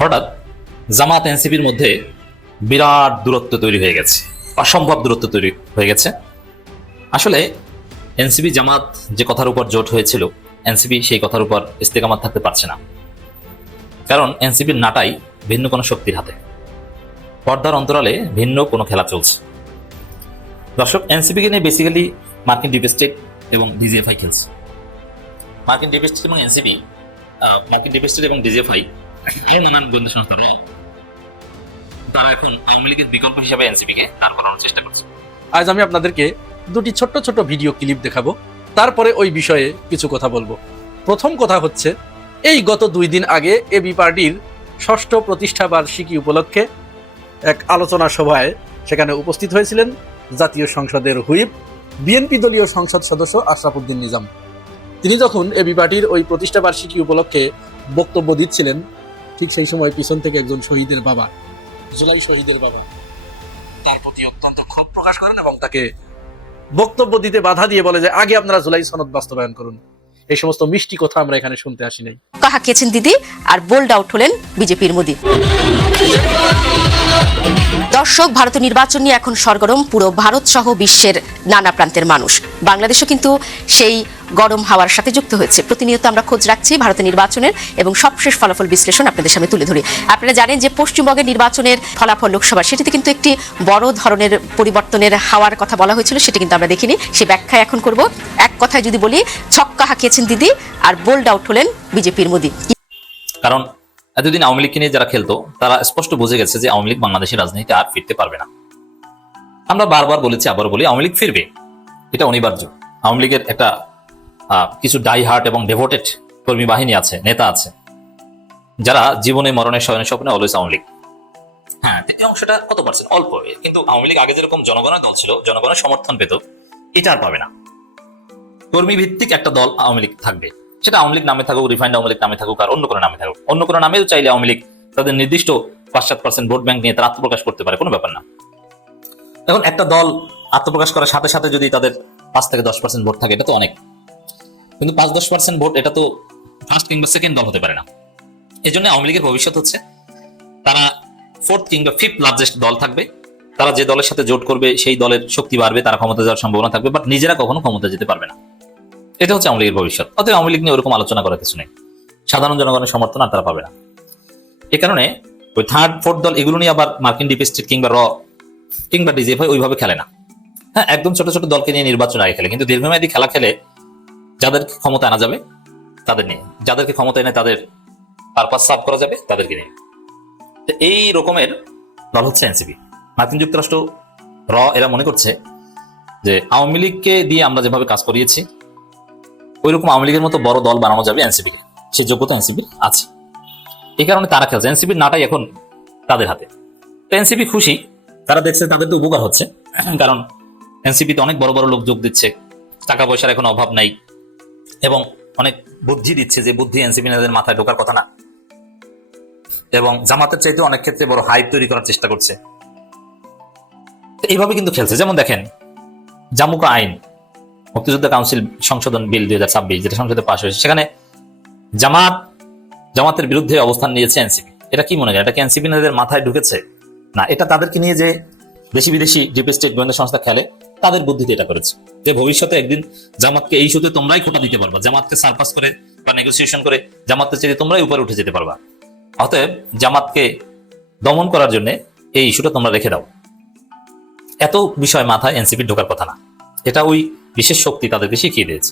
হঠাৎ জামাত এনসিপির মধ্যে বিরাট দূরত্ব তৈরি হয়ে গেছে, অসম্ভব দূরত্ব তৈরি হয়ে গেছে। আসলে এনসিপি জামাত যে কথার উপর জোট হয়েছিল, এনসিপি সেই কথার উপর ইস্তেকামাত থাকতে পারছে না, কারণ এনসিপির নাটাই ভিন্ন কোনো শক্তির হাতে, পর্দার অন্তরালে ভিন্ন কোনো খেলা চলছে। দর্শক, এনসিপিকে নিয়ে বেসিক্যালি মার্কিন ডিপ স্টেট এবং ডিজিএফআই খেলছে। মার্কিন ডিপ স্টেট এবং এনসিপি, মার্কিন ডিপ স্টেট এবং ডিজিএফআই নানান গোয়েন্দা সংস্থা, তারা এখন আওয়ামী লীগের বিকল্প হিসেবে এনসিপিকে দাঁড় করানোর চেষ্টা করছে। আজ আমি আপনাদেরকে দুটি ছোট্ট ছোট্ট ভিডিও ক্লিপ দেখাবো, তারপরে ওই বিষয়ে কিছু কথা বলবো। প্রথম কথা হচ্ছে, এই গত 2 দিন আগে এবি পার্টির 6ষ্ঠ প্রতিষ্ঠা বার্ষিকী উপলক্ষে এক আলোচনা সভায় সেখানে উপস্থিত হয়েছিলেন জাতীয় সংসদের হুইপ, বিএনপি দলীয় সংসদ সদস্য আশরাফ উদ্দিন নিজাম। তিনি যখন এবি পার্টির ওই প্রতিষ্ঠা বার্ষিকী উপলক্ষে বক্তব্য দিচ্ছিলেন, ঠিক সেই সময় পিছন থেকে একজন শহীদের বাবা, জুলাই শহীদের বাবা, তার প্রতি অত্যন্ত ক্ষোভ প্রকাশ করেন এবং তাকে বক্তব্য দিতে বাধা দিয়ে বলে যে আগে আপনারা জুলাই সনদ বাস্তবায়ন করুন। এই সমস্ত মিষ্টি কথা আমরা এখানে শুনতে আসি নাই। হাঁকিয়েছেন দিদি, আর বোল্ড আউট হলেন বিজেপির মোদি। দর্শক, ভারতের নির্বাচন নিয়ে এখন সরগরম পুরো ভারত সহ বিশ্বের নানা প্রান্তের মানুষ। বাংলাদেশও কিন্তু সেই গরম হাওয়ার সাথে যুক্ত হয়েছে। প্রতিনিয়ত আমরা খোঁজ রাখছি ভারতের নির্বাচনের এবং সবশেষ ফলাফল বিশ্লেষণ আপনাদের সামনে তুলে ধরি। আপনারা জানেন যে পশ্চিমবঙ্গের নির্বাচনের ফলাফল লোকসভা, সেটিতে কিন্তু একটি বড় ধরনের পরিবর্তনের হাওয়ার কথা বলা হয়েছিল, সেটা কিন্তু আমরা দেখিনি। সে ব্যাখ্যা এখন করব। এক কথায় যদি বলি, ছক্কা হাঁকিয়েছেন দিদি, আর বোল্ড আউট হলেন বিজেপির মোদি। কারণ এতদিন আওয়ামী লীগকে নিয়ে যারা খেলতো, তারা স্পষ্ট বুঝে গেছে যে আওয়ামী লীগ বাংলাদেশের রাজনীতিতে আর ফিরতে পারবে না। আমরা বারবার বলেছি, আবার বলি, আওয়ামী লীগ ফিরবে, এটা অনিবার্য। আওয়ামী লীগের একটা কিছু ডাই হার্ট এবং ডেভোটেড কর্মী বাহিনী আছে, নেতা আছে, যারা জীবনে মরণের শয়নের স্বপ্নে অলওয়েজ আওয়ামী লীগ। হ্যাঁ, এই অংশটা কত পার্সেন্ট? অল্প। কিন্তু আওয়ামী লীগ আগে যেরকম জনগণের দল ছিল, জনগণের সমর্থন পেত, এটা আর পাবে না। কর্মী ভিত্তিক একটা দল আওয়ামী লীগ থাকবে, সেটা আওয়ামী লীগ নামে থাকুক, রিফাইন্ড আওয়ামী লীগ নামে থাকুক, আর অন্য কোনো নামে থাকুক। অন্য কোনো নামেও চাইলে আওয়ামী লীগ তাদের নির্দিষ্ট 5-7% ভোট ব্যাংক নিয়ে তারা আত্মপ্রকাশ করতে পারে, কোনো ব্যাপার না। এখন একটা দল আত্মপ্রকাশ করার সাথে সাথে যদি তাদের 5-10% ভোট থাকে, এটা তো অনেক। কিন্তু 5-10% ভোট, এটা তো ফার্স্ট কিংবা সেকেন্ড দল হতে পারে না। এই জন্য আওয়ামী লীগের ভবিষ্যৎ হচ্ছে, তারা 4th কিংবা 5th লার্জেস্ট দল থাকবে। তারা যে দলের সাথে জোট করবে সেই দলের শক্তি বাড়বে, তারা ক্ষমতা যাওয়ার সম্ভাবনা থাকবে, বাট নিজেরা কখনো ক্ষমতা যেতে পারবে না। এটা হচ্ছে আওয়ামী লীগের ভবিষ্যৎ। অতএব আওয়ামী লীগ নিয়ে ওরকম আলোচনা করার কিছু নেই। সাধারণ জনগণের সমর্থন আর তারা পাবে না। এ কারণে ওই 3rd, 4th দল, এগুলো নিয়ে আবার মার্কিন ডিপ স্টেট কিংবা র কিংবা ডিজিএফআই ওইভাবে খেলে না। হ্যাঁ, একদম ছোট ছোট দলকে নিয়ে নির্বাচন আগে খেলে, কিন্তু দীর্ঘমেয়াদী খেলা খেলে যাদেরকে ক্ষমতা আনা যাবে তাদের নিয়ে, যাদেরকে ক্ষমতা এনে তাদের পারপাস সার্ভ করা যাবে তাদেরকে নিয়ে। এই রকমের দল হচ্ছে এনসিপি। মার্কিন যুক্তরাষ্ট্র, র, এরা মনে করছে যে আওয়ামী লীগকে দিয়ে আমরা যেভাবে কাজ করিয়েছি, ওইরকম আওয়ামী লীগের মতো বড় দল বানানো যাবে এনসিপির, সে যোগ্যতা এনসিপির আছে। এই কারণে তারা খেলছে, এনসিপির নাটাই এখন তাদের হাতে। তো এনসিপি খুশি, তারা দেখছে তাদের তো উপকার হচ্ছে, কারণ এনসিপিতে অনেক বড় বড় লোক যোগ দিচ্ছে, টাকা পয়সার এখন অভাব নাই, এবং অনেক বুদ্ধি দিচ্ছে, যে বুদ্ধি এনসিপি নেতাদের মাথায় ঢোকার কথা না, এবং জামাতের চাইতে অনেক ক্ষেত্রে বড় হাইপ তৈরি করার চেষ্টা করছে। এইভাবে কিন্তু খেলছে। যেমন দেখেন, জামুকা আইন, মুক্তিযোদ্ধা কাউন্সিল সংশোধন বিল 2026, যেটা সংসদে পাশ হয়েছে, সেখানে জামাতের বিরুদ্ধে অবস্থান নিয়েছে এনসিপি। এটা কি মনে হয়, এটা কি এনসিপি নেতাদের মাথায় ঢুকেছে? না, এটা তাদেরকে নিয়ে যে দেশি বিদেশি ডিপ স্টেট গোয়েন্দা সংস্থা খেলে, তাদের বুদ্ধিতে এটা করেছে, যে ভবিষ্যতে একদিন জামাতকে এই ইস্যুতে তোমরাই খোটা দিতে পারবা, জামাতকে সারপাস করে বা নেগোসিয়েশন করে জামাতকে চেয়ে তোমরাই উপরে উঠে যেতে পারবা। অতএব জামাতকে দমন করার জন্য এই ইস্যুটা তোমরা রেখে দাও। এত বিষয় মাথায় এনসিপির ঢোকার কথা না, এটা ওই বিশেষ শক্তি তাদেরকে শিখিয়ে দিয়েছে।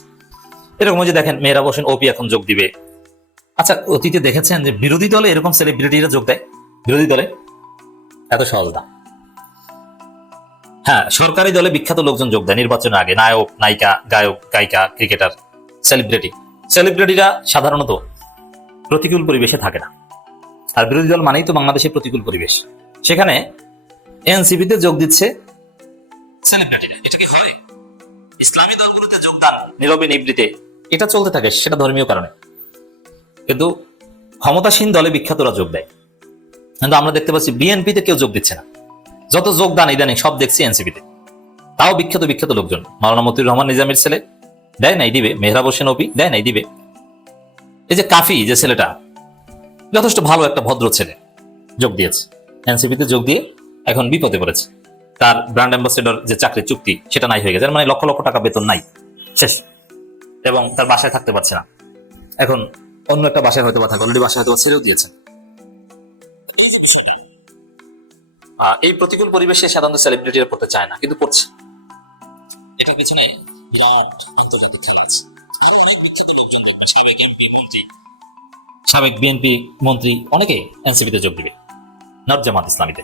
এরকম যে দেখেন, মেহরাব হোসেন ওপি এখন যোগ দিবে। আচ্ছা, অতীতে দেখেছেন যে বিরোধী দলে এরকম সেলিব্রিটিরা যোগ দেয়? বিরোধী দলে এত সহজ না। হ্যাঁ, সরকারি দলে বিখ্যাত লোকজন যোগ দেয় নির্বাচনের আগে, নায়ক, নায়িকা, গায়ক, গায়িকা, ক্রিকেটার, সেলিব্রিটিরা সাধারণত প্রতিকূল পরিবেশে থাকে না। আর বিরোধী দল মানেই তো বাংলাদেশের প্রতিকূল পরিবেশ। সেখানে এনসিপিতে যোগ দিচ্ছে সেলিব্রিটিরা। এটা কি হয়? ইসলামী দলগুলোতে যোগদান নীরবে নিবৃতে, এটা চলতে থাকে, সেটা ধর্মীয় কারণে। কিন্তু ক্ষমতাসীন দলে বিখ্যাতরা যোগ দেয়। কিন্তু আমরা দেখতে পাচ্ছি বিএনপিতে কেউ যোগ দিচ্ছে না। যত যোগদান ইদানিং সব দেখছি এনসিপিতে, তাও বিখ্যাত লোকজন। মাওলানা মতিউর রহমান নিজামীর ছেলে দেয় নাই, দিবে। মেহরাব হোসেন ওপি দেয় নাই, দিবে। এই যে কাফি, যে ছেলেটা, যথেষ্ট ভালো একটা ভদ্র ছেলে যোগ দিয়েছে, এনসিপিতে যোগ দিয়ে এখন বিপদে পড়েছে। তার ব্র্যান্ড অ্যাম্বাসেডর যে চাকরির চুক্তি সেটা নাই হয়ে গেছে, মানে লক্ষ লক্ষ টাকা বেতন নাই, শেষ। এবং তার বাসায় থাকতে পারছে না, এখন অন্য একটা বাসায় হয়তো থাকে, অলরেডি বাসায় হয়তো ছেড়েও দিয়েছেন। এই প্রতিকূল পরিবেশে সাধারণত সেলিব্রিটিরা পড়তে চায় না, কিন্তু পড়ছে। এটার পিছনে বিরাট আন্তর্জাতিক খেলা আছে। আরো অনেক বিখ্যাত লোকজন দেখবেন, সাবেক এমপি মন্ত্রী, সাবেক বিএনপি মন্ত্রী, অনেকে এনসিপিতে যোগ দিবে, নট জামাত ইসলামীতে।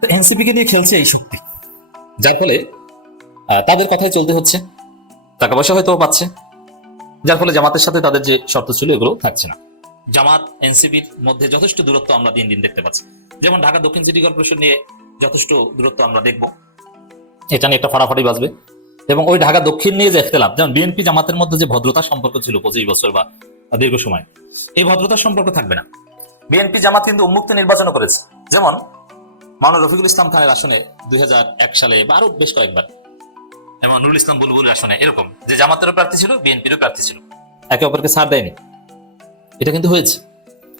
তো এনসিপি কে নিয়ে খেলছে এই শক্তি, যার ফলে তাদের কথাই চলতে হচ্ছে, টাকা পয়সা হয়তো পাচ্ছে, যার ফলে জামাতের সাথে তাদের যে শর্ত ছিল এগুলো থাকছে না। জামাত এনসিপির মধ্যে যথেষ্ট দূরত্ব আমরা দিন দিন দেখতে পাচ্ছি। যেমন ঢাকা দক্ষিণ সিটি কর্পোরেশন নিয়ে যথেষ্ট দূরত্ব আমরা দেখবো, এটা নিয়ে একটা ফাটাফাটি বাজবে। এবং ওই ঢাকা দক্ষিণ নিয়ে যে ইখতিলাফ, যেমন বিএনপি জামাতের মধ্যে যে ভদ্রতার সম্পর্ক ছিল 25 বছর বা দীর্ঘ সময়, এই ভদ্রতার সম্পর্ক থাকবে না। বিএনপি জামাত কিন্তু উন্মুক্ত নির্বাচনও করেছে, যেমন মাওলানা রফিকুল ইসলাম খানের আসনে 2001 সালে বা আরো বেশ কয়েকবার, এবং নুরুল ইসলাম বুলবুলের আসনে এরকম যে জামাতেরও প্রার্থী ছিল, বিএনপিরও প্রার্থী ছিল, একে অপরকে ছাড় দেয়নি, এটা কিন্তু হয়েছে।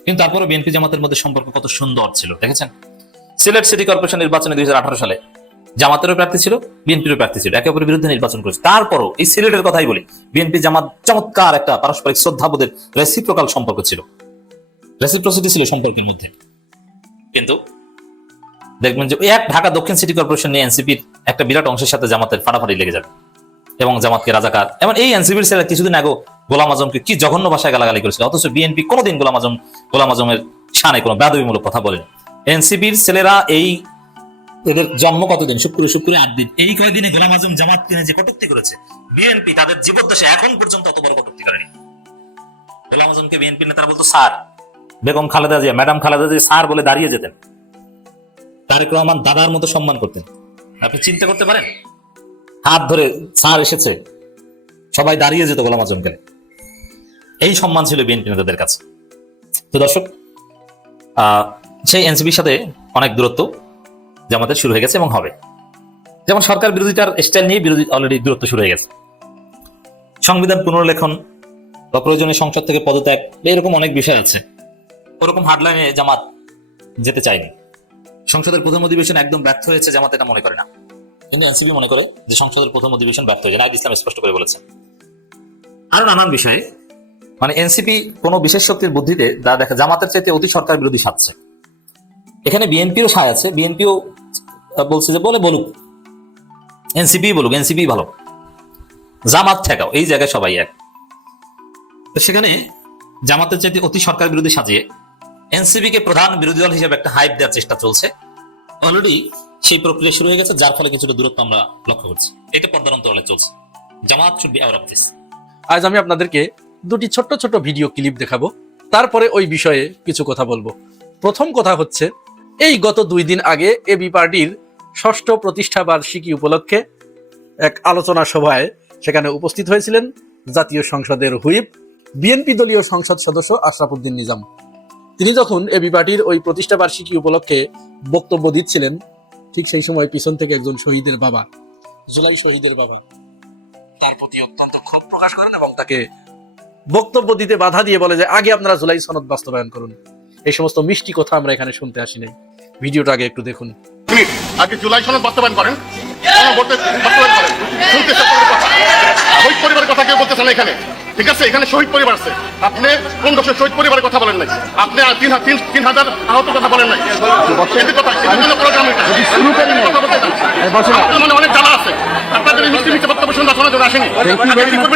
কিন্তু তারপরে বিএনপি জামাতের মধ্যে সম্পর্ক কত সুন্দর ছিল দেখেছেন। সিলেট সিটি কর্পোরেশন নির্বাচনে 2018 সালে জামাতেরও প্রার্থী ছিল, বিএনপিরও প্রার্থী ছিল, একে অপরের বিরুদ্ধে নির্বাচন করেছে। তারপরও এই সিলেটের কথাই বলি, বিএনপি জামাত চমৎকার একটা পারস্পরিক শ্রদ্ধাবোধের রেসিপ্রোকাল সম্পর্ক ছিল, রেসিপ্রোসিটি ছিল সম্পর্কের মধ্যে। কিন্তু দেখবেন যে এক ঢাকা দক্ষিণ সিটি কর্পোরেশন নিয়ে এনসিপির একটা বিরাট অংশের সাথে জামাতের ফাটাফাটি লেগে যাবে, এবং জামাতকে রাজাকার। এমন এই এনসিপির ছেলে কিছুদিন আগে গোলাম আজমকে কি জঘন্য ভাষায় গালাগালি করেছিল, অথচ বিএনপি কোনোদিন গোলাম আজমের শানে কোনো বেয়াদবিমূলক কথা বলেনি। এনসিপির ছেলেরা এই এদের জন্ম কতদিন, শুক্রে 8 দিন, এই কয়দিনে গোলাম আজম জামাতকে যে কটূক্তি করেছে, বিএনপি তাদের জীবদ্দশায় এখন পর্যন্ত অত বড় কটূক্তি করেনি। গোলাম আজমকে বিএনপি নেতারা বলতো sir, Begum Khaleda Zia, madam Khaleda Zia sir বলে দাঁড়িয়ে যেতেন, তারেক রহমান দাদার মতো সম্মান করতেন। আপনি চিন্তা করতে পারেন, হাত ধরে স্যার এসেছে, সবাই দাঁড়িয়ে যেত গোলাম আজমকে, এই সম্মান ছিল বিএনপি নেতাদের কাছে। তো দর্শক, সেই এনসিপির সাথে অনেক দূরত্ব জামাতের শুরু হয়ে গেছে এবং হবে। যেমন সরকার বিরোধিতার স্টাইল নিয়ে বিরোধী অলরেডি দূরত্ব শুরু হয়ে গেছে, সংবিধান পুনর্লেখন বা প্রয়োজনে সংসদ থেকে পদত্যাগ, এরকম অনেক বিষয় আছে। ওরকম হার্ডলাইনে জামাত যেতে চায়নি। সংসদের প্রথম অধিবেশন একদম ব্যর্থ হয়েছে, জামাত এটা মনে করে না, কিন্তু এনসিপি মনে করে যে সংসদের প্রথম অধিবেশন ব্যর্থ হয়েছে, নাহিদ ইসলাম স্পষ্ট করে বলেছেন। আরো নানান বিষয়ে মানে এনসিপি কোনো বিশেষ শক্তির বুদ্ধিতে দেখা জামাতের চাইতে অতি সরকার বিরোধী সাজছে। এখানে বিএনপিও সায় আছে, বিএনপিও বলছে যে বলুক, এনসিপি বলুক, এনসিপি ভালো, জামাত ঠেকাও, এই জায়গায় সবাই এক। তো সেখানে জামাতের চাইতে অতি সরকার বিরোধী সাজিয়ে এনসিপি কে প্রধান বিরোধী দল হিসেবে একটা হাইপ দেওয়ার চেষ্টা চলছে। অলরেডি সেই প্রক্রিয়া শুরু হয়ে গেছে, যার ফলে কিছুটা দূরত্ব আমরা লক্ষ্য করছি। এটা পর্দার অন্তরালে চলছে। Jamaat should be our of this. আজ আমি আপনাদেরকে দুটি ছোট্ট ছোট্ট ভিডিও ক্লিপ দেখাবো, তারপরে ওই বিষয়ে কিছু কথা বলবো। প্রথম কথা হচ্ছে, এই গত 2 দিন আগে এবি পার্টির 6ষ্ঠ প্রতিষ্ঠা বার্ষিকী উপলক্ষে এক আলোচনা সভায় সেখানে উপস্থিত হয়েছিলেন জাতীয় সংসদের হুইপ, বিএনপি দলীয় সংসদ সদস্য আশরাফ উদ্দিন নিজাম। তিনি যখন এবি পার্টির ওই প্রতিষ্ঠা বার্ষিকী উপলক্ষে বক্তব্য দিচ্ছিলেন, ঠিক সেই সময় পিছন থেকে একজন শহীদের বাবা, জুলাই শহীদের বাবা, তার প্রতি অত্যন্ত ক্ষোভ প্রকাশ করেন এবং তাকে বক্তব্য দিতে বাধা দিয়ে বলে যে আগে আপনারা জুলাই সনদ বাস্তবায়ন করুন। এই সমস্ত মিষ্টি কথা আমরা এখানে শুনতে আসি নাই। ভিডিওটা আগে একটু দেখুন। আগে জুলাই সনদ বাস্তবায়ন করেন, শহীদ পরিবারের কথা কেউ বলতেছেন এখানে, ঠিক আছে? এখানে শহীদ পরিবার আছে, আপনি 1500 শহীদ পরিবারের কথা বলেন নাই, আপনি 3000 আহত কথা বলেন নাই। মানে অনেক জ্বালা আছে আপনাদের মিষ্টি বক্তব্য শুনতে শোনার জন্য আসেনি,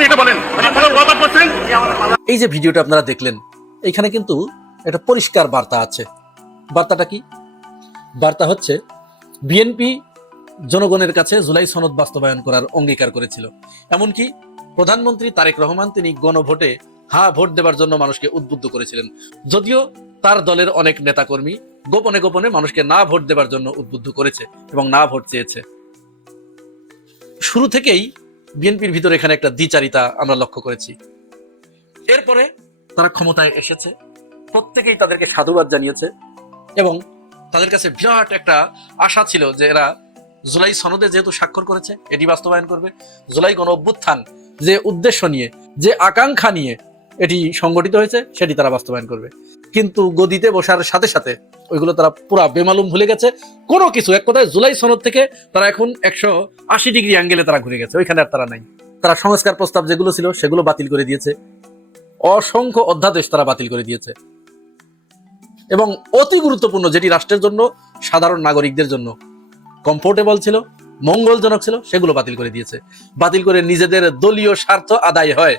এটা বলেন। এই যে ভিডিওটা আপনারা দেখলেন, এখানে কিন্তু একটা পরিষ্কার বার্তা আছে। বার্তাটা কি? বার্তা হচ্ছে, বিএনপি জনগণের কাছে জুলাই সনদ বাস্তবায়ন করার অঙ্গীকার করেছিল। এমনকি প্রধানমন্ত্রী তারেক রহমান তিনি গণভোটে ভোট দেবার জন্য মানুষকে উদ্বুদ্ধ করেছিলেন, যদিও তার দলের অনেক নেতাকর্মী গোপনে গোপনে মানুষকে না ভোট দেবার জন্য উদ্বুদ্ধ করেছে এবং না ভোট চেয়েছে। শুরু থেকেই বিএনপির ভিতরে এখানে একটা দ্বিচারিতা আমরা লক্ষ্য করেছি। এরপরে তারা ক্ষমতায় এসেছে, প্রত্যেকেই তাদেরকে সাধুবাদ জানিয়েছে এবং তাদের কাছে বিরাট একটা আশা ছিল যে এরা জুলাই সনদে যেহেতু স্বাক্ষর করেছে এটি বাস্তবায়ন করবে। জুলাই গণ অভ্যুত্থান যে উদ্দেশ্য নিয়ে, যে আকাঙ্ক্ষা নিয়ে এটি সংগঠিত হয়েছে সেটি তারা বাস্তবায়ন করবে। কিন্তু গদিতে বসার সাথে সাথে ওইগুলো তারা পুরা বেমালুম ভুলে গেছে। কোনো কিছু, এক কথায় জুলাই সনদ থেকে তারা এখন 180 ডিগ্রি অ্যাঙ্গেলে তারা ঘুরে গেছে, ওইখানে আর তারা নাই। তারা সংস্কার প্রস্তাব যেগুলো ছিল সেগুলো বাতিল করে দিয়েছে, অসংখ্য অধ্যাদেশ তারা বাতিল করে দিয়েছে, এবং অতি গুরুত্বপূর্ণ যেটি রাষ্ট্রের জন্য, সাধারণ নাগরিকদের জন্য কমফোর্টেবল ছিল, মঙ্গলজনক ছিল, সেগুলো বাতিল করে দিয়েছে। বাতিল করে নিজেদের দলীয় স্বার্থ আদায় হয়,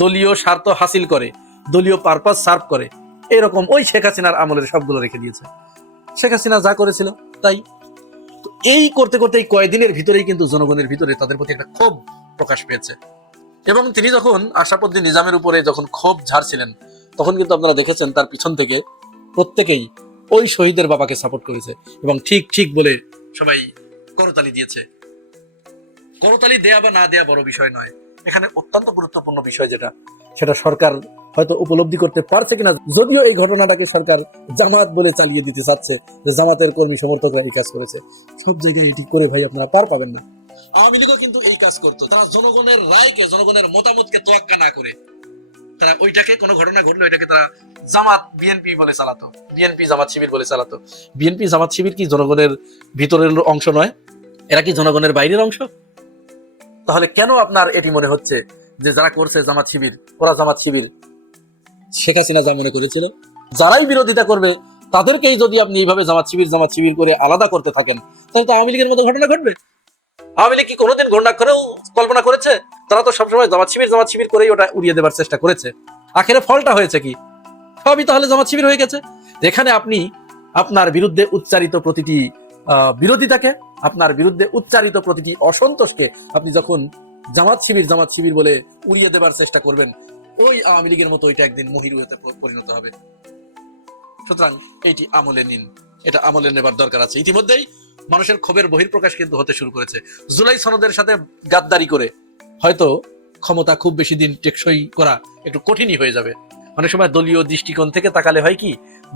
দলীয় স্বার্থ হাসিল করে, দলীয় পারপাস সার্ভ করে, এরকম ওই শেখ হাসিনার আমলের সবগুলো রেখে দিয়েছে। শেখ হাসিনা যা করেছিল তাই। তো এই করতে করতে এই কয়েকদিনের ভিতরেই কিন্তু জনগণের ভিতরে তাদের প্রতি একটা ক্ষোভ প্রকাশ পেয়েছে। এবং তিনি যখন আশরাফুদ্দিন নিজামের উপরে যখন ক্ষোভ ঝাড়ছিলেন, তখন কিন্তু আপনারা দেখেছেন তার পিছন থেকে প্রত্যেকেই ওই শহীদের বাবাকে সাপোর্ট করেছে এবং ঠিক ঠিক বলে সবাই করতালি দিয়েছে। করতালি দেয়া বা না দেয়া বড় বিষয় নয়, এখানে অত্যন্ত গুরুত্বপূর্ণ বিষয় যেটা, সেটা সরকার হয়তো উপলব্ধি করতে পারছে কিনা। যদিও এই ঘটনাটাকে সরকার জামাত বলে চালিয়ে দিতে চাচ্ছে, যে জামাতের কর্মী সমর্থকরা এই কাজ করেছে। সব জায়গায় এটি করে ভাই আপনারা পার পাবেন না। আওয়ামী লীগও কিন্তু এই কাজ করতো, তারা জনগণের রায়কে, জনগণের মতামতকে তোয়াক্কা না করে তারা ওইটাকে, কোনো ঘটনা ঘটলো এটাকে তারা জামাত বিএনপি বলে চালাতো, বিএনপি জামাত শিবির বলে চালাতো। বিএনপি জামাত শিবির কি জনগণের ভিতরের অংশ নয়? এরা কি জনগণের বাইরের অংশ? তাহলে কেন আপনার এটি মনে হচ্ছে যে যারা করছে জামাত শিবির, ওরা জামাত শিবির? শেখ হাসিনা যা মনে করেছিল, যারাই বিরোধিতা করবে তাদেরকেই যদি আপনি এইভাবে জামাত শিবির করে আলাদা করতে থাকেন, তাহলে তো আওয়ামী লীগের মতো ঘটনা ঘটবে। আওয়ামী লীগ কি কোনোদিন ঘটনা করেও কল্পনা করেছে? তারা তো সবসময় জামাত শিবির করেই ওটা উড়িয়ে দেবার চেষ্টা করেছে। আখেরে ফলটা হয়েছে কি? সবই তাহলে জামাত শিবির হয়ে গেছে। এখানে আপনি আপনার বিরুদ্ধে উচ্চারিত প্রতিটি বিরোধিতাকে, আপনার বিরুদ্ধে উচ্চারিত প্রতিটি অসন্তোষকে আপনি যখন জামাত শিবির বলে উড়িয়ে দেবার চেষ্টা করবেন, ওই আওয়ামী লীগের মতো ওইটা একদিন মহিরুতে পরিণত হবে। সুতরাং এইটি আমলে নিন, এটা আমলে নেবার দরকার আছে। ইতিমধ্যেই মানুষের ক্ষোভের বহিঃপ্রকাশ কিন্তু হতে শুরু করেছে। জুলাই সনদের সাথে গাদ্দারি করে হয়তো ক্ষমতা খুব বেশি দিন টেকসই করা একটু কঠিনই হয়ে যাবে। অনেক সময় দলীয় দৃষ্টিকোণ থেকে তাকালে হয় কি,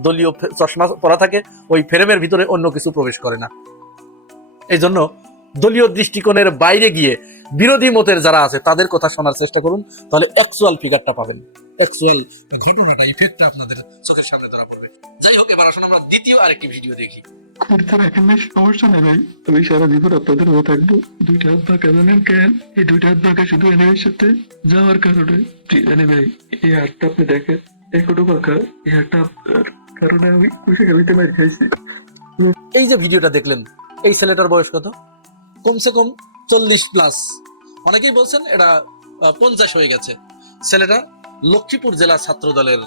দলীয় চশমা পরা থাকে, ওই ফ্রেমের ভিতরে অন্য কিছু প্রবেশ করে না। এই জন্য দলীয় দৃষ্টিকোণের বাইরে গিয়ে বিরোধী মতের যারা আছে তাদের কথা শোনার চেষ্টা করুন, তাহলে অ্যাকচুয়াল ফিগারটা পাবেন, অ্যাকচুয়াল ঘটনাটা, ইফেক্টটা আপনাদের চোখের সামনে ধরা পড়বে। যাই হোক, এবার আসুন আমরা দ্বিতীয় আরেকটি ভিডিও দেখি। করতে রাখেন না, সমস্যা নেই ভাই, আমি সারা জীবন আপনাদের হয়ে থাকবো। দুইটা হাত বাঁকা জানেন কেন? এই দুইটা হাত বাঁকা শুধু এনিমের সাথে যাওয়ার কারণে। জানি ভাই, এই হাতটা আপনি দেখেন এখনো বাঁকা, এই হাতটা আপনার কারণে আমি খুশি খাবিতে মারি খাইছি। এই যে ভিডিওটা দেখলেন, এই ছেলেটার বয়স কত? কমসে কম 40+। অনেকেই বলছেন এটা 50 হয়ে গেছে। ছেলেটা লক্ষ্মীপুর জেলা ছাত্র দলের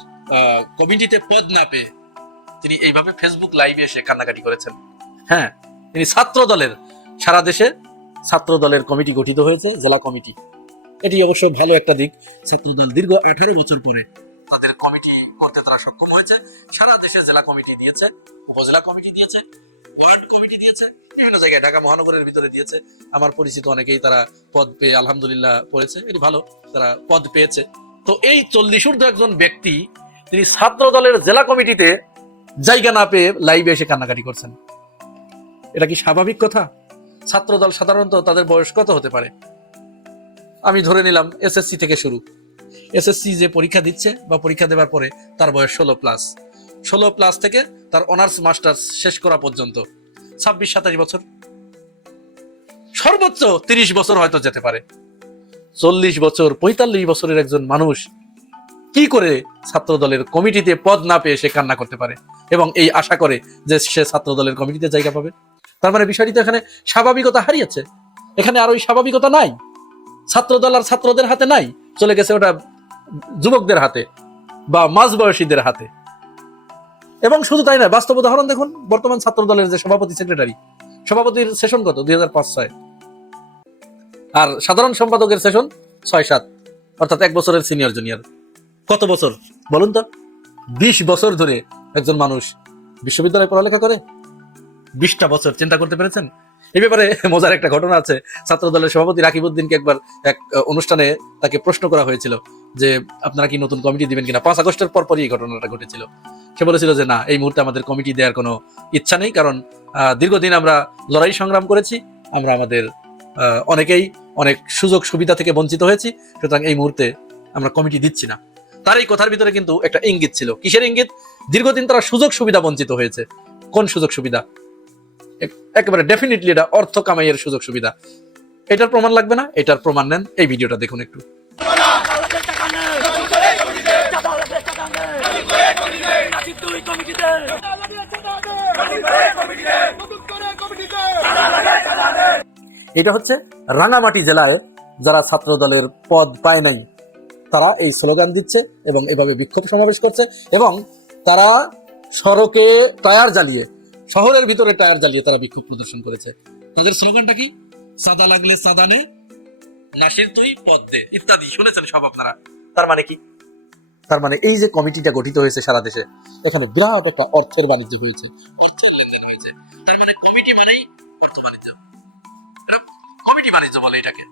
কমিটিতে পদ না পেয়ে তিনি এইভাবে ফেসবুক লাইভে এসে কান্নাকাটি করেছেন। হ্যাঁ, তিনি ছাত্র দলের, সারা দেশে ছাত্র দলের কমিটি গঠিত হয়েছে, জেলা কমিটি। এটি অবশ্য ভালো একটা দিক। ছাত্র দল দীর্ঘ 18 বছর পরে তাদের কমিটি করতে তারা সক্ষম হয়েছে। সারা দেশে জেলা কমিটি দিয়েছে, উপজেলা কমিটি দিয়েছে, ওয়ার্ড কমিটি দিয়েছে, বিভিন্ন জায়গায় ঢাকা মহানগরের ভিতরে দিয়েছে। আমার পরিচিত অনেকেই তারা পদ পেয়ে আলহামদুলিল্লাহ পড়েছে, এটি ভালো, তারা পদ পেয়েছে। তো এই 40 ঊর্ধ্ব একজন ব্যক্তি তিনি ছাত্র দলের জেলা কমিটিতে জায়গা না পেয়ে লাইভে এসে কান্নাকাটি করছেন। এটা কি স্বাভাবিক কথা? ছাত্র দল সাধারণত তাদের বয়স কত হতে পারে? আমি ধরে নিলাম এসএসসি থেকে শুরু। এসএসসি যে পরীক্ষা দিচ্ছে বা পরীক্ষা দেওয়ার পরে তার বয়স 16+ থেকে তার অনার্স মাস্টার্স শেষ করা পর্যন্ত 26-27 বছর, সর্বোচ্চ 30 বছর হয়তো যেতে পারে। 40 বছর, 45 বছরের একজন মানুষ কি করে ছাত্র দলের কমিটিতে পদ না পেয়ে সে কান্না করতে পারে এবং এই আশা করে যে সে ছাত্র দলের কমিটিতে জায়গা পাবে? তার মানে বিষয়টি তো এখানে স্বাভাবিকতা হারিয়েছে। এখানে আর ওই স্বাভাবিকতা নাই, ছাত্র দল আর ছাত্রদের হাতে নাই, চলে গেছে ওটা যুবকদের হাতে বা মাঝবয়সীদের হাতে। এবং শুধু তাই না, বাস্তব উদাহরণ দেখুন, বর্তমান ছাত্র দলের যে সভাপতি সেক্রেটারি, সভাপতির সেশন কত? 2005-06, আর সাধারণ সম্পাদকের সেশন 6-7, অর্থাৎ 1 বছরের সিনিয়র জুনিয়র। কত বছর বলুন তো? 20 বছর ধরে একজন মানুষ বিশ্ববিদ্যালয়ে পড়ালেখা করে, 20টা বছর। চিন্তা করতে পেরেছেন? এই ব্যাপারে মজার একটা ঘটনা আছে। ছাত্র দলের সভাপতি রাকিবউদ্দিনকে একবার এক অনুষ্ঠানে তাকে প্রশ্ন করা হয়েছিল যে আপনারা কি নতুন কমিটি দিবেন কিনা। 5 আগস্টের পরপরই এই ঘটনাটা ঘটেছিল। সে বলেছিল যে না, এই মুহূর্তে আমাদের কমিটি দেওয়ার কোনো ইচ্ছা নেই, কারণ দীর্ঘদিন আমরা লড়াই সংগ্রাম করেছি, আমরা আমাদের অনেকেই অনেক সুযোগ সুবিধা থেকে বঞ্চিত হয়েছি, সুতরাং এই মুহূর্তে আমরা কমিটি দিচ্ছি না। তার এই কথার ভিতরে কিন্তু একটা ইঙ্গিত ছিল। কিসের ইঙ্গিত? দীর্ঘদিন তারা সুযোগ সুবিধা বঞ্চিত হয়েছে। কোন সুযোগ সুবিধা? একেবারে ডেফিনেটলি এটা অর্থ কামাইয়ের সুযোগ সুবিধা। এটার প্রমাণ লাগবে না? এটার প্রমাণ নেন, এই ভিডিওটা দেখুন একটু। এটা হচ্ছে রাঙামাটি জেলায় যারা ছাত্র দলের পদ পায় নাই তারা এই স্লোগান দিচ্ছে এবং এভাবে বিক্ষোভ সমাবেশ করছে, এবং তারা সড়কে টায়ার জ্বালিয়ে, শহরের ভিতরে টায়ার জ্বালিয়ে তারা বিক্ষোভ প্রদর্শন করেছে। তাদের স্লোগানটা কি? সাদা লাগলে সাদা নে, নাসির তুই পদ দে, ইত্যাদি শুনেছেন সব আপনারা। তার মানে কি? তার মানে এই যে কমিটিটা গঠিত হয়েছে সারা দেশে, এখানে বিরাট একটা অর্থের বাণিজ্য হয়েছে, অর্থের লেনদেন হয়েছে। তার মানে কমিটি মানেই অর্থ বাণিজ্য, কমিটি বাণিজ্য বলে এটাকে।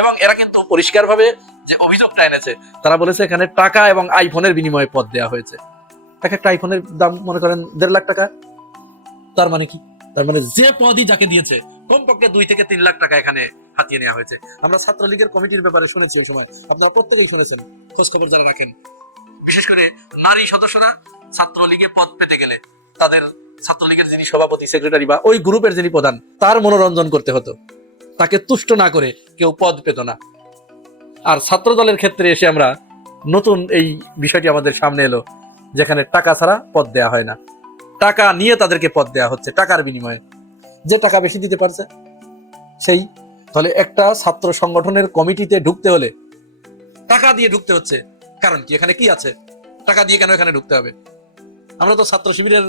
এবং এরা কিন্তু পরিষ্কারভাবে যে অভিযোগটা এনেছে, তারা বলেছে এখানে টাকা এবং আইফোনের বিনিময়ে পদ দেওয়া হয়েছে। এক একটা আইফোনের দাম মনে করেন 1.5 লাখ টাকা। তার মানে কি? তার মানে যে পদই যাকে দিয়েছে কমপক্ষে 2 থেকে 3 লাখ টাকা এখানে হাতিয়ে নেওয়া হয়েছে। আমরা ছাত্রলীগের কমিটির ব্যাপারে শুনেছি ওই সময়, আপনারা প্রত্যেকেই শুনেছেন, খোঁজ খবর যারা রাখেন। বিশেষ করে নারী সদস্যরা ছাত্রলীগে পদ পেতে গেলে তাদের ছাত্রলীগের যিনি সভাপতি, সেক্রেটারি বা ওই গ্রুপের যিনি প্রধান, তার মনোরঞ্জন করতে হতো। তাকে তুষ্ট না করে কেউ পদ পেত না। আর ছাত্র দলের ক্ষেত্রে এসে আমরা নতুন এই বিষয়টি আমাদের সামনে এলো, যেখানে টাকা ছাড়া পদ দেয়া হয় না, টাকা নিয়ে তাদেরকে পদ দেয়া হচ্ছে, টাকার বিনিময়ে। যে টাকা বেশি দিতে পারছে সেই। তাহলে একটা ছাত্র সংগঠনের কমিটিতে ঢুকতে হলে টাকা দিয়ে ঢুকতে হচ্ছে। কারণ কি? এখানে কি আছে? টাকা দিয়ে কেন এখানে ঢুকতে হবে? আমরা তো ছাত্র শিবিরের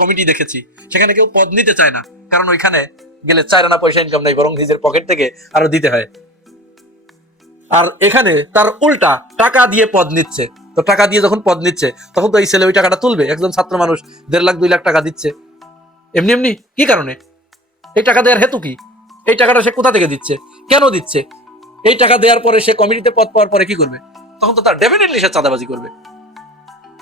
কমিটি দেখেছি, সেখানে কেউ পদ নিতে চায় না, কারণ ওইখানে গেলে 4 আনা পয়সা ইনকাম নাই, বরং নিজের পকেট থেকে আরো দিতে হয়। আর এখানে তার উল্টা টাকা দিয়ে পদ নিচ্ছে। তো টাকা দিয়ে যখন পদ নিচ্ছে তখন তো এই ছেলে ওই টাকাটা তুলবে। একজন ছাত্র মানুষ 1.5 লাখ 2 লাখ টাকা দিচ্ছে এমনি এমনি, কি কারণে? এই টাকা দেওয়ার হেতু কি? এই টাকাটা সে কোথা থেকে দিচ্ছে, কেন দিচ্ছে? এই টাকা দেওয়ার পরে সে কমিটিতে পদ পাওয়ার পরে কি করবে? তখন তো তার ডেফিনেটলি সে চাঁদাবাজি করবে।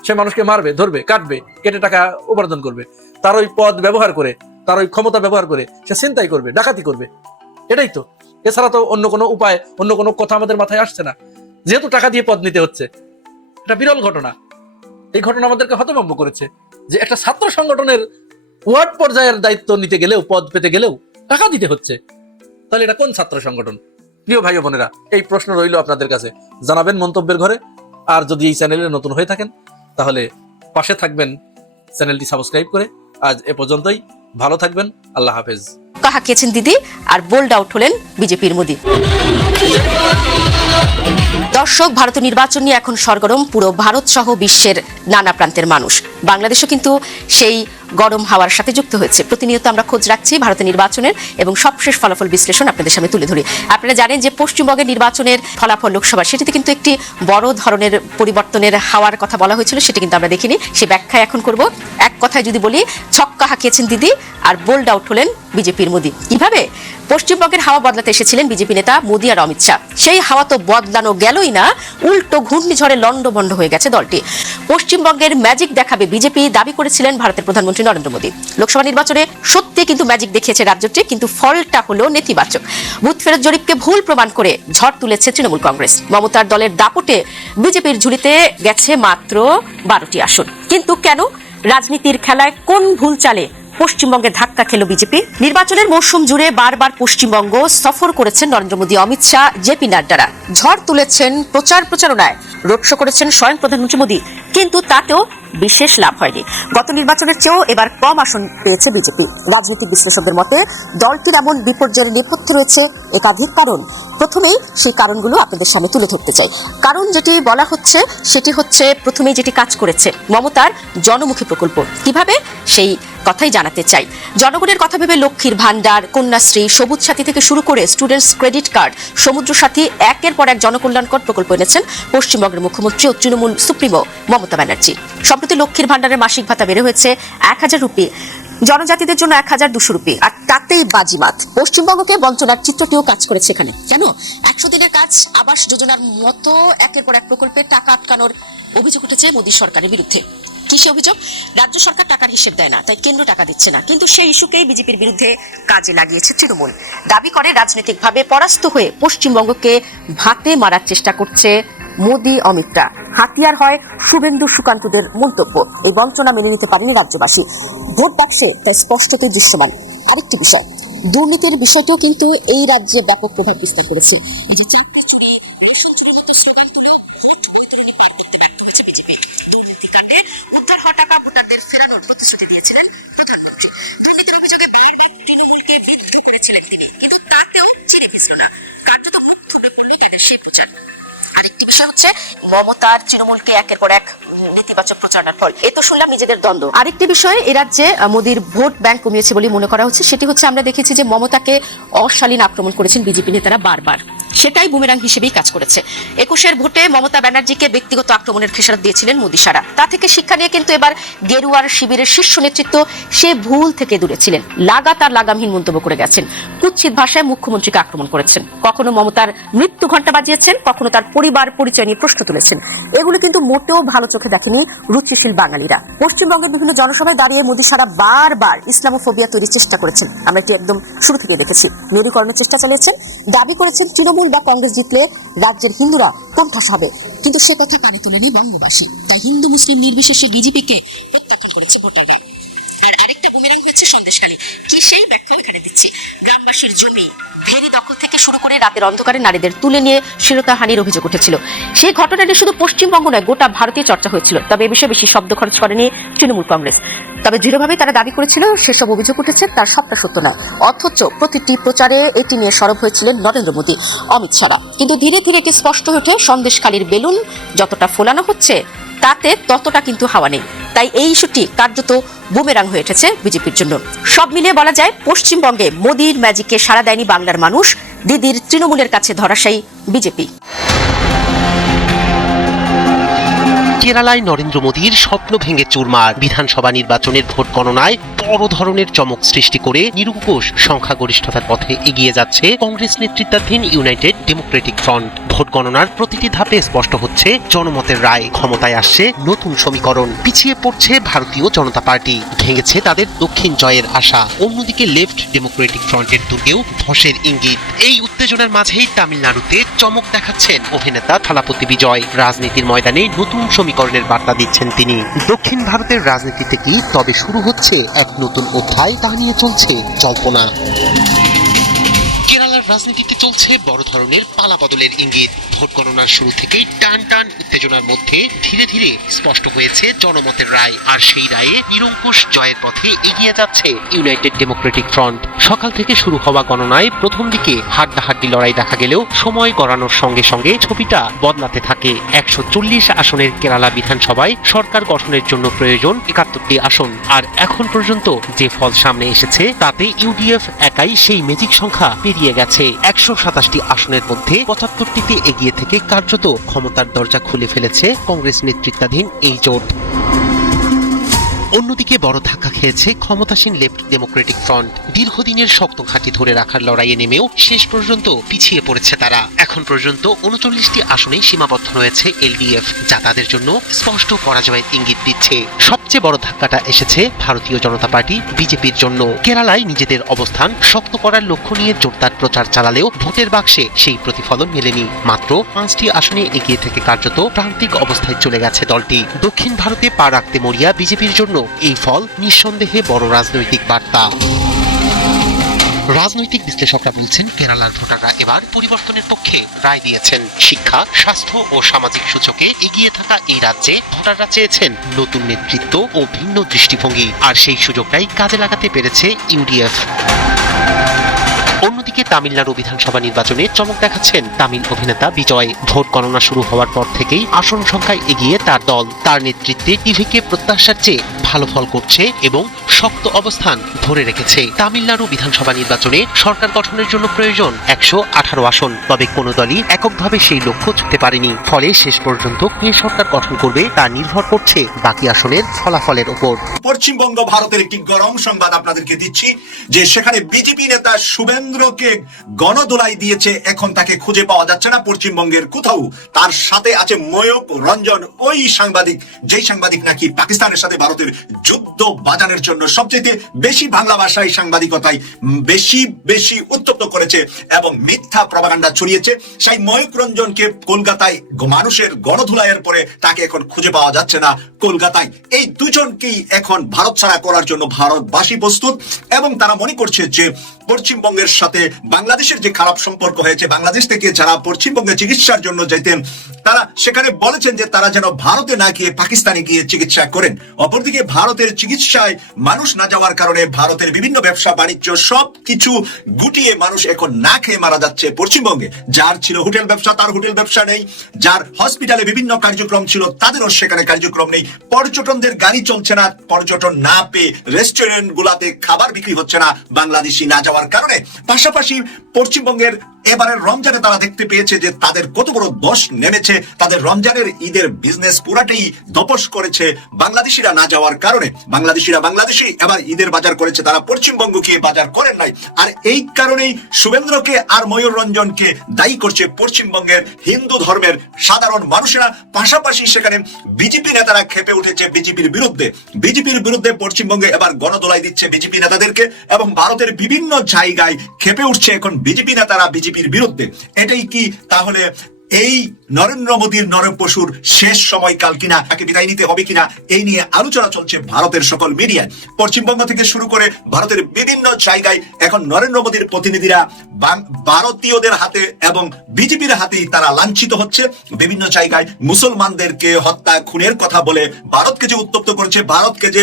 সে মানুষকে মারবে, ধরবে, কাটবে, কেটে টাকা উপার্জন করবে। তার ওই পদ ব্যবহার করে, তার ওই ক্ষমতা ব্যবহার করে সে ছিনতাই করবে, ডাকাতি করবে। এটাই তো। এছাড়া তো অন্য কোনো উপায়, অন্য কোনো কথা আমাদের মাথায় আসছে না। যেহেতু টাকা দিয়ে পদ নিতে হচ্ছে, এটা বিরল ঘটনা। এই ঘটনা আমাদেরকে হতভম্ব করেছে যে একটা ছাত্র সংগঠনের ওয়ার্ড পর্যায়ের দায়িত্ব নিতে গেলেও, পদ পেতে গেলেও টাকা দিতে হচ্ছে। তাহলে এটা কোন ছাত্র সংগঠন? প্রিয় ভাই ও বোনেরা, এই প্রশ্ন রইল আপনাদের কাছে, জানাবেন মন্তব্যের ঘরে। আর যদি এই চ্যানেলে নতুন হয়ে থাকেন তাহলে পাশে থাকবেন চ্যানেলটি সাবস্ক্রাইব করে। আজ এ পর্যন্তই, ভালো থাকবেন, আল্লাহ হাফেজ। হাঁকিয়েছেন দিদি, আর বোল্ড আউট হলেন বিজেপির মোদি। দর্শক, ভারতের নির্বাচন নিয়ে এখন সরগরম পুরো ভারত সহ বিশ্বের নানা প্রান্তের মানুষ। বাংলাদেশও কিন্তু সেই গরম হাওয়ার সাথে যুক্ত হয়েছে। প্রতিনিয়ত আমরা খোঁজ রাখছি ভারতের নির্বাচনের এবং সবশেষ ফলাফল বিশ্লেষণ আপনাদের সামনে তুলে ধরি। আপনারা জানেন যে পশ্চিমবঙ্গের নির্বাচনের ফলাফল লোকসভা, সেটিতে কিন্তু একটি বড় ধরনের পরিবর্তনের হাওয়ার কথা বলা হয়েছিল, সেটা কিন্তু আমরা দেখিনি। সে ব্যাখ্যা এখন করব। এক কথায় যদি বলি, ছক্কা হাঁকিয়েছেন দিদি আর বোল্ড আউট হলেন বিজেপির মোদি। কিভাবে? পশ্চিমবঙ্গের হাওয়া বদলাতে এসেছিলেন বিজেপি নেতা মোদি আর অমিত শাহ। সেই হাওয়া তো বদলানো গেলই না, উল্টো ঘূর্ণিঝড়ে লন্ডভন্ড হয়ে গেছে দলটি। পশ্চিমবঙ্গের ম্যাজিক দেখাবে বিজেপি দাবি করেছিলেন ভারতের প্রধানমন্ত্রী নরেন্দ্র মোদী। লোকসভা নির্বাচনে সত্যি কিন্তু ম্যাজিক দেখিয়েছে রাজ্যটি, কিন্তু ফলটা হলো নেতিবাচক। বুথ ফেরত জরিপকে ভুল প্রমাণ করে ঝড় তুলেছে তৃণমূল কংগ্রেস। মমতার দলের দাপটে বিজেপির ঝুলিতে গেছে মাত্র 12টি আসন। কিন্তু কেন? রাজনীতির খেলায় কোন ভুল চালে পশ্চিমবঙ্গে ধাক্কা খেল বিজেপি? নির্বাচনের মৌসুম জুড়ে বারবার পশ্চিমবঙ্গ সফর করেছেন নরেন্দ্র মোদী, অমিত শাহ, জেপি নাড্ডারা। ঝড় তুলেছেন প্রচারণায়, রোড শো করেছেন স্বয়ং প্রধানমন্ত্রী মোদী, কিন্তু তাতেও বিশেষ লাভ হয়নি। গত নির্বাচনের চেয়েও এবার কম আসন পেয়েছে বিজেপি। রাজনৈতিক বিশ্লেষকদের মতে দলটির এমন বিপর্যয়ের নেপথ্যে রয়েছে একাধিক কারণ। প্রথমেই সেই কারণগুলো আপনাদের সামনে তুলে ধরতে চাই। কারণ যেটি বলা হচ্ছে সেটি হচ্ছে, প্রথমেই যেটি কাজ করেছে মমতার জনমুখী প্রকল্প। কিভাবে? সেই কথাই জানাতে চাই। জনগণের কথা ভেবে লক্ষ্মীর ভান্ডার, কন্যাশ্রী, সবুজ সাথী থেকে শুরু করে স্টুডেন্টস ক্রেডিট কার্ড, সমুদ্র সাথী, একের পর এক জনকল্যাণকর প্রকল্প এনেছেন পশ্চিমবঙ্গের মুখ্যমন্ত্রী ও তৃণমূল সুপ্রিমো মমতা ব্যানার্জি। সম্প্রতি লক্ষ্মীর ভান্ডারের মাসিক ভাতা বেড়ে হয়েছে 1000 রুপি, জনজাতিদের জন্য 1200 রুপি, আর তাতেই বাজিমাত। পশ্চিমবঙ্গকে বঞ্চনার চিত্রটিও কাজ করেছে এখানে। কেন? 100 দিনের কাজ, আবাস যোজনার মতো একের পর এক প্রকল্পে টাকা আটকানোর অভিযোগ উঠেছে মোদী সরকারের বিরুদ্ধে। কিসে অভিযোগ? রাজ্য সরকার টাকার হিসেব দেয় না, তাই কেন্দ্র টাকা দিচ্ছে না। কিন্তু সেই ইস্যুকেই বিজেপির বিরুদ্ধে কাজে লাগিয়েছে তৃণমূল। দাবি করে রাজনৈতিকভাবে পরাস্ত হয়ে পশ্চিমবঙ্গকে ভাতে মারার চেষ্টা করছে মোদি অমিতরা হাতিয়ার হয় শুভেন্দু সুকান্তদের মন্তব্য। এই বঞ্চনা মেনে নিতে পারেনি রাজ্যবাসী। ভোট বাক্সে তা স্পষ্টতই দৃশ্যমান। আরেকটি বিষয়, দুর্নীতির বিষয়টিও কিন্তু এই রাজ্যে ব্যাপক প্রভাব বিস্তার করেছে। যে চাকরি চুরি, রেশন চুরির মতো স্লোগান তুলেও ভোট বৈতরণী পার করতে ব্যর্থ হয়েছে বিজেপি। দুর্নীতিকাণ্ডে উদ্ধার হওয়া টাকা ভোটারদের ফেরানোর প্রতিশ্রুতি দিয়েছিলেন প্রধানমন্ত্রী। দুর্নীতির অভিযোগে বারবার তৃণমূলকে বিদ্ধ করেছিলেন তিনি, কিন্তু তাতেও ছেড়ে মিশল না। কার্যত মুখ থুবড়ে পড়ল তাদের সেই প্রচার। আরেকটি বিষয় হচ্ছে মমতার তৃণমূলকে একের পর এক নেতিবাচক প্রচারণার ফল। এ তো শুনলাম নিজেদের দ্বন্দ্ব। আরেকটি বিষয়, এ রাজ্যে মোদির ভোট ব্যাংক কমিয়েছে বলে মনে করা হচ্ছে। সেটি হচ্ছে, আমরা দেখেছি যে মমতাকে অশালীন আক্রমণ করেছেন বিজেপি নেতারা বারবার, সেটাই বুমেরাং হিসেবেই কাজ করেছে। 21-এর ভোটে মমতা ব্যানার্জিকে ব্যক্তিগত আক্রমণের খেসারত দিয়েছিলেন মোদি সারা। তা থেকে শিক্ষা নিয়ে কিন্তু এবার গেরুয়ার শিবিরের শীর্ষ নেতৃত্ব সে ভুল থেকে দূরে ছিলেন। লাগাতার লাগামহীন মন্তব্য করে গেছেন, কুৎসিত ভাষায় মুখ্যমন্ত্রীকে আক্রমণ করেছেন, কখনো মমতার মৃত্যু ঘণ্টা বাজিয়েছেন, কখনো তার পরিবার পরিচয় নিয়ে প্রশ্ন তুলেছেন। এগুলো কিন্তু মোটেও ভালো চোখে দেখেনি রুচিশীল বাঙালিরা। পশ্চিমবঙ্গের বিভিন্ন জনসভায় দাঁড়িয়ে মোদি সারা বারবার ইসলামোফোবিয়া তৈরির চেষ্টা করেছেন। আমরা এটি একদম শুরু থেকে দেখেছি। মেরুকরণের চেষ্টা চালিয়েছেন, দাবি করেছেন তৃণমূল বা কংগ্রেস জিতলে রাজ্যের হিন্দুরা কোণঠাসা হবে, কিন্তু সে কথা কানে তোলেনি বঙ্গবাসী। তাই হিন্দু মুসলিম নির্বিশেষে বিজেপিকে প্রত্যাখ্যান করেছে ভোটাররা। আর আরেকটা বুমেরাং হয়েছে সন্দেশখালী। কি সেই ব্যাখ্যাও এখানে দিচ্ছি। গ্রামবাসীর জমি ভেরি দখল থেকে শুরু করে রাতের অন্ধকারে নারীদের তুলে নিয়ে শ্লীলতাহানির অভিযোগ উঠেছিল। সেই ঘটনাটি শুধু পশ্চিমবঙ্গ নয়, গোটা ভারতীয় চর্চা হয়েছিল। তবে এ বিষয়ে বেশি শব্দ খরচ করেনি তৃণমূল কংগ্রেস। তবে দৃঢ়ভাবে তারা দাবি করেছিল সেসব অভিযোগ উঠেছে তার সবটা সত্য নয়। অথচ প্রতিটি প্রচারে এটি নিয়ে সরব হয়েছিলেন নরেন্দ্র মোদী, অমিত শাহ। কিন্তু ধীরে ধীরে এটি স্পষ্ট হয়ে ওঠে, সন্দেশখালীর বেলুন যতটা ফোলানো হচ্ছে তাতে ততটা কিন্তু হাওয়া নেই। তাই এই ইস্যুটি কার্যত বুমেরাং হয়ে উঠেছে বিজেপির জন্য। সব মিলিয়ে বলা যায়, পশ্চিমবঙ্গে মোদির ম্যাজিকে সাড়া দেয়নি বাংলার মানুষ, দিদির তৃণমূলের কাছে ধরাশায়ী বিজেপি। কেরালায় নরেন্দ্র মোদীর স্বপ্ন ভেঙে চুরমার। বিধানসভা নির্বাচনের ভোট গণনায় বড় ধরনের চমক সৃষ্টি করে নিরঙ্কুশ সংখ্যাগরিষ্ঠতার পথে এগিয়ে যাচ্ছে কংগ্রেস নেতৃত্বাধীন ইউনাইটেড ডেমোক্রেটিক ফ্রন্ট। ভোট গণনার প্রতিটি ধাপে স্পষ্ট হচ্ছে জনমতের রায়। ক্ষমতায় আসছে নতুন সমীকরণ, পিছিয়ে পড়ছে ভারতীয় জনতা পার্টি, ভেঙেছে তাদের দক্ষিণ জয়ের আশা। অন্যদিকে লেফট ডেমোক্রেটিক ফ্রন্টের দুর্গেও ধসের ইঙ্গিত। এই উত্তেজনার মাঝেই তামিলনাড়ুতে চমক দেখাচ্ছেন অভিনেতা থালাপতি বিজয়। রাজনীতির ময়দানে নতুন সমীকরণের বার্তা দিচ্ছেন তিনি। দক্ষিণ ভারতের রাজনীতিতে কি তবে শুরু হচ্ছে এক নতুন অধ্যায়, তা নিয়ে চলছে জল্পনা। কেরালার রাজনীতিতে চলছে বড় ধরনের পালাবদলের ইঙ্গিত। ভোট গণনার শুরু থেকেই টান টান উত্তেজনার মধ্যে ধীরে ধীরে স্পষ্ট হয়েছে জনমতের রায়। আর সেই রায়ে নিরঙ্কুশ জয়ের পথে এগিয়ে যাচ্ছে ইউনাইটেড ডেমোক্রেটিক ফ্রন্ট। সকাল থেকে শুরু হওয়া গণনায় প্রথম দিকে হাড্ডাহাড্ডি লড়াই দেখা গেলেও সময় গড়ানোর সঙ্গে সঙ্গে ছবিটা বদলাতে থাকে। 140 আসনের কেরালা বিধানসভায় সরকার গঠনের জন্য প্রয়োজন 71টি আসন। আর এখন পর্যন্ত যে ফল সামনে এসেছে তাতে ইউডিএফ একাই সেই ম্যাজিক সংখ্যা পেরিয়ে গেছে। 127টি আসনের মধ্যে 75টিতে এগিয়ে থেকে কার্যত ক্ষমতার দরজা খুলে ফেলেছে কংগ্রেস নেতৃত্বাধীন এই জোট। অন্যদিকে বড় ধাক্কা খেয়েছে ক্ষমতাসীন লেফট ডেমোক্রেটিক ফ্রন্ট। দীর্ঘদিনের শক্ত ঘাঁটি ধরে রাখার লড়াইয়ে নেমেও শেষ পর্যন্ত পিছিয়ে পড়েছে তারা। এখন পর্যন্ত 39টি আসনেই সীমাবদ্ধ রয়েছে এলডিএফ, যা তাদের জন্য স্পষ্ট পরাজয়ের ইঙ্গিত দিচ্ছে। সবচেয়ে বড় ধাক্কাটা এসেছে ভারতীয় জনতা পার্টি বিজেপির জন্য। কেরালায় নিজেদের অবস্থান শক্ত করার লক্ষ্য নিয়ে জোরদার প্রচার চালালেও ভোটের বাক্সে সেই প্রতিফলন মেলেনি। মাত্র 5টি আসনে এগিয়ে থেকে কার্যত প্রান্তিক অবস্থায় চলে গেছে দলটি। দক্ষিণ ভারতে পা রাখতে মরিয়া বিজেপির জন্য এই ফল নিঃসন্দেহে বড় রাজনৈতিক বার্তা। রাজনৈতিক বিশ্লেষকরা বলছেন, কেরালার ভোটাররা এবার পরিবর্তনের পক্ষে রায় দিয়েছেন। শিক্ষা, স্বাস্থ্য ও সামাজিক সূচকে এগিয়ে থাকা এই রাজ্যে ভোটাররা চেয়েছেন নতুন নেতৃত্ব ও ভিন্ন দৃষ্টিভঙ্গি, আর সেই সুযোগটাই কাজে লাগাতে পেরেছে ইউডিএফ। অন্যদিকে তামিলনাড়ু বিধানসভা নির্বাচনে চমক দেখাচ্ছেন তামিল অভিনেতা বিজয়। ভোট গণনা শুরু হওয়ার পর থেকেই আসন সংখ্যায় এগিয়ে তার দল। তার নেতৃত্বে টিভিকে প্রত্যাশার চেয়ে ভালো ফল করছে এবং শক্ত অবস্থান ধরে রেখেছে। তামিলনাড়ু বিধানসভা নির্বাচনে সরকার গঠনের জন্য প্রয়োজন 118 আসন, তবে কোনো দলই এককভাবে সেই লক্ষ্য ছুঁতে পারেনি। ফলে শেষ পর্যন্ত কে সরকার গঠন করবে তা নির্ভর করছে বাকি আসনের ফলাফলের উপর। পশ্চিমবঙ্গ ভারতের একটি গরম সংবাদ আপনাদেরকে দিচ্ছি যে সেখানে বিজেপি নেতা শুভেন্দ্রকে গণদোলাই দিয়েছে। এখন তাকে খুঁজে পাওয়া যাচ্ছে না পশ্চিমবঙ্গের কোথাও। তার সাথে আছে ময়ূক রঞ্জন, ওই সাংবাদিক, যেই সাংবাদিক নাকি পাকিস্তানের সাথে ভারতের যুদ্ধ বাজানোর জন্য সবচেয়ে বেশি বাংলা ভাষায় সাংবাদিকতায় বেশি উত্তপ্ত করেছে এবং মিথ্যা প্রপাগান্ডা ছড়িয়েছে সেই ময়ূক রঞ্জনকে কলকাতায় মানুষের গণধুলাইয়ের পরে তাকে এখন খুঁজে পাওয়া যাচ্ছে না কলকাতায়। এই দুজনকেই এখন ভারত ছাড়া করার জন্য ভারতবাসী প্রস্তুত এবং তারা মনে করছে যে পশ্চিমবঙ্গের সাথে বাংলাদেশের যে খারাপ সম্পর্ক হয়েছে, বাংলাদেশ থেকে যারা পশ্চিমবঙ্গে চিকিৎসার জন্য যেতেন তারা সেখানে বলেছেন যে তারা যেন ভারতে না গিয়ে পাকিস্তানে গিয়ে চিকিৎসা করেন। অপরদিকে ভারতের চিকিৎসায় মানুষ না যাওয়ার কারণে ভারতের বিভিন্ন ব্যবসা বাণিজ্য সবকিছু গুটিয়ে মানুষ এখন না খেয়ে মারা যাচ্ছে পশ্চিমবঙ্গে। যার ছিল হোটেল ব্যবসা তার হোটেল ব্যবসা নেই, যার হসপিটালে বিভিন্ন কার্যক্রম ছিল তাদেরও সেখানে কার্যক্রম নেই, পর্যটনদের গাড়ি চলছে না, পর্যটন না পেয়ে রেস্টুরেন্ট গুলাতে খাবার বিক্রি হচ্ছে না বাংলাদেশি না যাওয়ার কারণে। পাশাপাশি পশ্চিমবঙ্গের এবারের রমজানে তারা দেখতে পেয়েছে যে তাদের কত বড় দোষ নেমেছে, তাদের রমজানের ঈদের বিজনেস পুরাটাই দপস করেছে বাংলাদেশিরা না যাওয়ার কারণে। বাংলাদেশিরা বাংলাদেশি এবার ঈদের বাজার করেছে, তারা পশ্চিমবঙ্গকে বাজার করেন নাই। আর এই কারণেই শুভেন্দ্রকে আর ময়ূর রঞ্জনকে দায়ী করছে পশ্চিমবঙ্গের হিন্দু ধর্মের সাধারণ মানুষেরা। পাশাপাশি সেখানে বিজেপি নেতারা খেপে উঠেছে বিজেপির বিরুদ্ধে পশ্চিমবঙ্গে এবার গণদোলাই দিচ্ছে বিজেপি নেতাদেরকে এবং ভারতের বিভিন্ন জায়গায় খেপে উঠছে এখন বিজেপি নেতারা বিজেপির বিরুদ্ধে। এটাই কি তাহলে এই নরেন্দ্র মোদীর নরপশুর শেষ সময়কাল কিনা, তাকে বিদায় নিতে হবে কিনা, এই নিয়ে আলোচনা চলছে ভারতের সকল মিডিয়ায়। পশ্চিমবঙ্গ থেকে শুরু করে ভারতের বিভিন্ন জায়গায় এখন নরেন্দ্র মোদীর প্রতিনিধিরা ভারতীয়দের হাতে এবং বিজেপির হাতেই তারা লাঞ্ছিত হচ্ছে। বিভিন্ন জায়গায় মুসলমানদেরকে হত্যা খুনের কথা বলে ভারতকে যে উত্তপ্ত করছে, ভারতকে যে